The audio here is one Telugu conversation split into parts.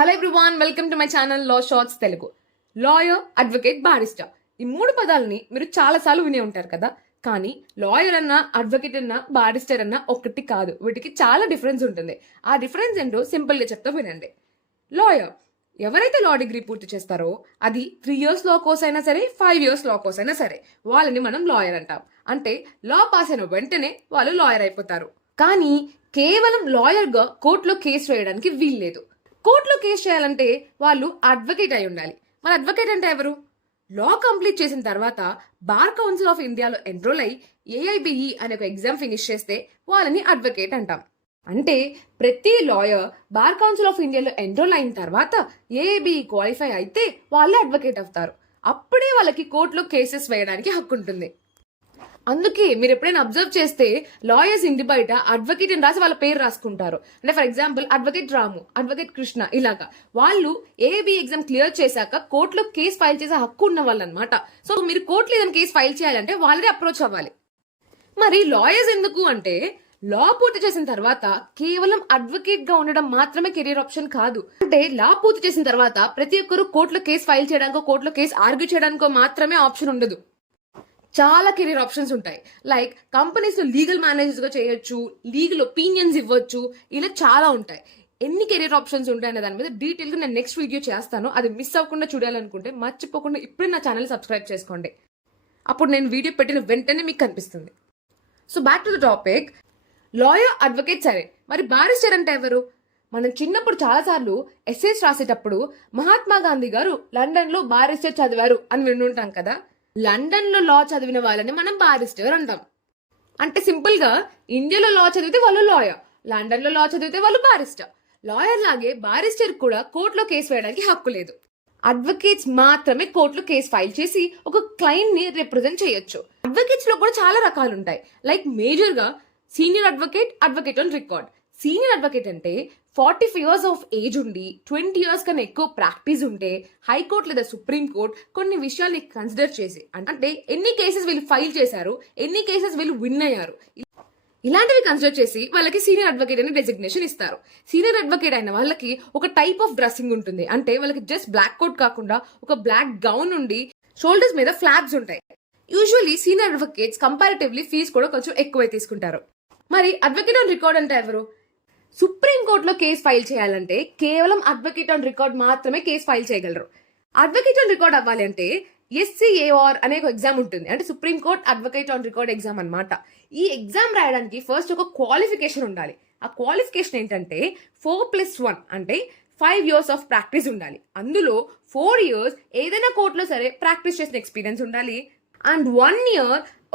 Hello everyone, welcome to my channel law shorts Telugu. Lawyer, advocate, barrister ఈ మూడు పదాలని మీరు చాలాసార్లు వినే ఉంటారు కదా. కానీ లాయర్ అన్నా, అడ్వకేట్ అన్నా, బారిస్టర్ అన్నా ఒకటి కాదు. వీటికి చాలా డిఫరెన్స్ ఉంటుంది. ఆ డిఫరెన్స్ ఏంటో సింపుల్గా చెప్తా వినండి. లాయర్ ఎవరైతే లా డిగ్రీ పూర్తి చేస్తారో అది 3 years లా కోర్స్ అయినా సరే, 5 years లా కోర్స్ అయినా సరే వాళ్ళని మనం లాయర్ అంటాం. అంటే లా పాస్ అయిన వెంటనే వాళ్ళు లాయర్ అయిపోతారు. కానీ కేవలం లాయర్గా కోర్టులో కేసు వేయడానికి వీల్లేదు. కోర్టులో కేసు చేయాలంటే వాళ్ళు అడ్వకేట్ అయి ఉండాలి. మన అడ్వకేట్ అంటే ఎవరు? లా కంప్లీట్ చేసిన తర్వాత బార్ కౌన్సిల్ ఆఫ్ ఇండియాలో ఎన్రోల్ అయి ఏఐబిఈ అనే ఒక ఎగ్జామ్ ఫినిష్ చేస్తే వాళ్ళని అడ్వకేట్ అంటాం. అంటే ప్రతి లాయర్ బార్ కౌన్సిల్ ఆఫ్ ఇండియాలో ఎన్రోల్ అయిన తర్వాత ఏఐబిఈ క్వాలిఫై అయితే వాళ్ళే అడ్వకేట్ అవుతారు. అప్పుడే వాళ్ళకి కోర్టులో కేసెస్ వేయడానికి హక్కు ఉంటుంది. అందుకే మీరు ఎప్పుడైనా అబ్జర్వ్ చేస్తే లాయర్స్ ఇంటి బయట అడ్వకేట్ అని రాసి వాళ్ళ పేరు రాసుకుంటారు. అంటే for example advocate Ramu, advocate Krishna, ఇలాగా వాళ్ళు ఏబీ ఎగ్జామ్ క్లియర్ చేశాక కోర్టులో కేసు ఫైల్ చేసే హక్కు ఉన్న వాళ్ళు అనమాట. సో మీరు కోర్టులో ఏదైనా కేసు ఫైల్ చేయాలంటే వాళ్ళని అప్రోచ్ అవ్వాలి. మరి లాయర్స్ ఎందుకు అంటే, లా పూర్తి చేసిన తర్వాత కేవలం అడ్వకేట్ గా ఉండడం మాత్రమే కెరీర్ ఆప్షన్ కాదు. అంటే లా పూర్తి చేసిన తర్వాత ప్రతి ఒక్కరు కోర్టులో కేసు ఫైల్ చేయడానికో, కోర్టులో కేసు ఆర్గ్యూ చేయడానికో మాత్రమే ఆప్షన్ ఉండదు. చాలా కెరీర్ ఆప్షన్స్ ఉంటాయి. లైక్ కంపెనీస్ లో లీగల్ మేనేజర్స్ గా చేయొచ్చు, లీగల్ ఒపీనియన్స్ ఇవ్వచ్చు, ఇలా చాలా ఉంటాయి. ఎన్ని కెరీర్ ఆప్షన్స్ ఉంటాయనే దాని మీద డీటెయిల్ గా నేను నెక్స్ట్ వీడియో చేస్తాను. అది మిస్ అవ్వకుండా చూడాలనుకుంటే మర్చిపోకుండా ఇప్పుడే నా ఛానల్ సబ్స్క్రైబ్ చేసుకోండి. అప్పుడు నేను వీడియో పెట్టిన వెంటనే మీకు కనిపిస్తుంది. So back to the topic. Lawyer, advocate సరే, మరి బారిస్టర్ అంటే ఎవరు? మనం చిన్నప్పుడు చాలాసార్లు ఎస్సేస్ రాసేటప్పుడు మహాత్మా గాంధీ గారు లండన్ లో బారిస్టర్ చదివారు అని వినుంటాం కదా. లండన్ లో లా చదివిన వాళ్ళని మనం బారిస్టర్ అంటాం. అంటే సింపుల్ గా ఇండియాలో లా చదివితే వాళ్ళు లాయర్, లండన్ లో లా చదివితే వాళ్ళు బారిస్టర్. లాయర్ లాగే బారిస్టర్ కూడా కోర్టులో కేసు వేయడానికి హక్కు లేదు. అడ్వకేట్స్ మాత్రమే కోర్టులో కేసు ఫైల్ చేసి ఒక క్లయింట్ ని రిప్రజెంట్ చేయొచ్చు. అడ్వకేట్స్ లో కూడా చాలా రకాలు ఉంటాయి. లైక్ మేజర్ గా senior advocate, advocate on record. Senior advocate అంటే 45 years ఆఫ్ ఏజ్ ఉండి 20 years కన్నా ఎక్కువ ప్రాక్టీస్ ఉంటే హైకోర్టు లేదా సుప్రీం కోర్ట్ కొన్ని విషయాల్ని కన్సిడర్ చేసి, అంటే ఎన్ని కేసెస్ వీళ్ళు ఫైల్ చేశారు, ఎన్ని కేసెస్ వీళ్ళు విన్ అయ్యారు, ఇలాంటివి కన్సిడర్ చేసి వాళ్ళకి సీనియర్ అడ్వకేట్ అనే డెసిగ్నేషన్ ఇస్తారు. సీనియర్ అడ్వకేట్ అయిన వాళ్ళకి ఒక టైప్ ఆఫ్ డ్రెస్సింగ్ ఉంటుంది. అంటే వాళ్ళకి జస్ట్ బ్లాక్ కోట్ కాకుండా ఒక బ్లాక్ గౌన్ ఉండి షోల్డర్స్ మీద ఫ్లాగ్స్ ఉంటాయి. Usually senior advocates comparatively fees కూడా కొంచెం ఎక్కువే తీసుకుంటారు. మరి అడ్వకేట్ ఆన్ రికార్డ్ అంటే ఎవరు? సుప్రీం కోర్టులో కేసు ఫైల్ చేయాలంటే కేవలం అడ్వకేట్ ఆన్ రికార్డ్ మాత్రమే కేసు ఫైల్ చేయగలరు. అడ్వకేట్ ఆన్ రికార్డ్ అవ్వాలి అంటే SCAR అనే ఒక ఎగ్జామ్ ఉంటుంది. అంటే supreme court advocate on record exam అన్నమాట. ఈ ఎగ్జామ్ రాయడానికి ఫస్ట్ ఒక క్వాలిఫికేషన్ ఉండాలి. ఆ క్వాలిఫికేషన్ ఏంటంటే 4+1 అంటే 5 years ఆఫ్ ప్రాక్టీస్ ఉండాలి. అందులో 4 years ఏదైనా కోర్టులో సరే ప్రాక్టీస్ చేసిన ఎక్స్పీరియన్స్ ఉండాలి. అండ్ 1 year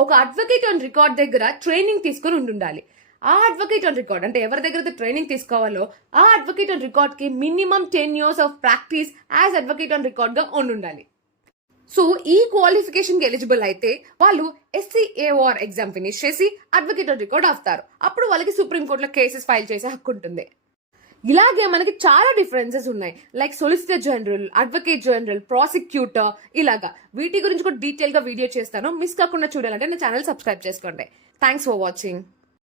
ఒక అడ్వకేట్ ఆన్ రికార్డ్ దగ్గర ట్రైనింగ్ తీసుకొని ఉండాలి. ఆ అడ్వకేట్ ఆన్ రికార్డ్ అంటే ఎవరి దగ్గర ట్రైనింగ్ తీసుకోవాలో ఆ అడ్వకేట్ ఆన్ రికార్డ్ కి minimum 10 years of practice as advocate on record గా ఉండాలి. సో ఈ క్వాలిఫికేషన్ కి ఎలిజిబుల్ అయితే వాళ్ళు SCAR ఎగ్జామ్ ఫినిష్ చేసి అడ్వకేట్ ఆన్ రికార్డ్ అవుతారు. అప్పుడు వాళ్ళకి సుప్రీం కోర్టులో కేసెస్ ఫైల్ చేసే హక్కు ఉంటుంది. ఇలాగే మనకి చాలా డిఫరెన్సెస్ ఉన్నాయి. Like solicitor general, advocate general, prosecutor, ఇలాగా వీటి గురించి కూడా డీటెయిల్ గా వీడియో చేస్తాను. మిస్ కాకుండా చూడాలంటే నా ఛానల్ సబ్స్క్రైబ్ చేసుకోండి. Thanks for watching.